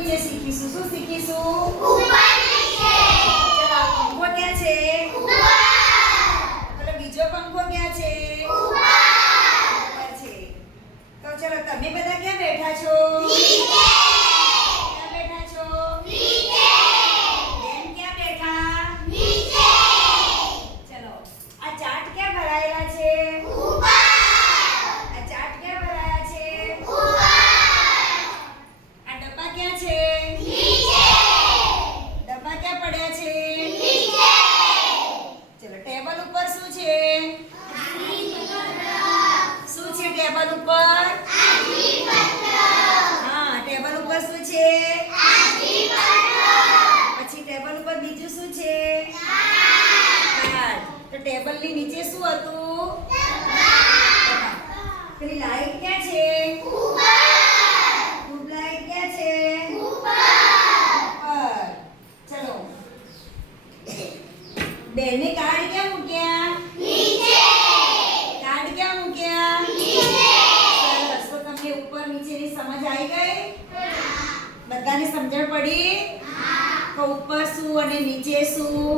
નીચે શીખીશું. શું શીખીશું? ઉપર નીચે. ચલો પંખો ક્યાં છે? ઉપર. પેલો બીજો પંખો ક્યાં છે? ઉપર. ઉપર છે. તો ચલો તમે બધા ક્યાં બેઠા છો? નીચે. ક્યાં બેઠા છો? નીચે. બેન ક્યાં બેઠા? નીચે. ચલો આ ચાટ ક્યાં ભરાયેલા છે? ઉપર. આ ચાટ ક્યાં ભરાયા છે? ઉપર. આ ડબ્બા ક્યાં છે? નીચે. ડબ્બા ક્યાં પડ્યા છે? નીચે. ચલો ટેબલ ઉપર શું છે? શું છે ટેબલ ઉપર? હા ટેબલ ઉપર શું છે? પછી ટેબલ ઉપર બીજું શું છે? કાર્ડ. તો ટેબલ ની નીચે શું હતું? પેલી લાઈટ ક્યાં છે? ટ્યુબલાઈટ ક્યાં છે? ઉપર. ચલો બેને કાર્ડ ક્યાં મૂક્યા? કાર્ડ ક્યાં મૂક્યા? સરસ. તો તમને ઉપર નીચેની સમજ આવી ગઈ? બધાને સમજણ પડી? તો ઉપર શું અને નીચે શું?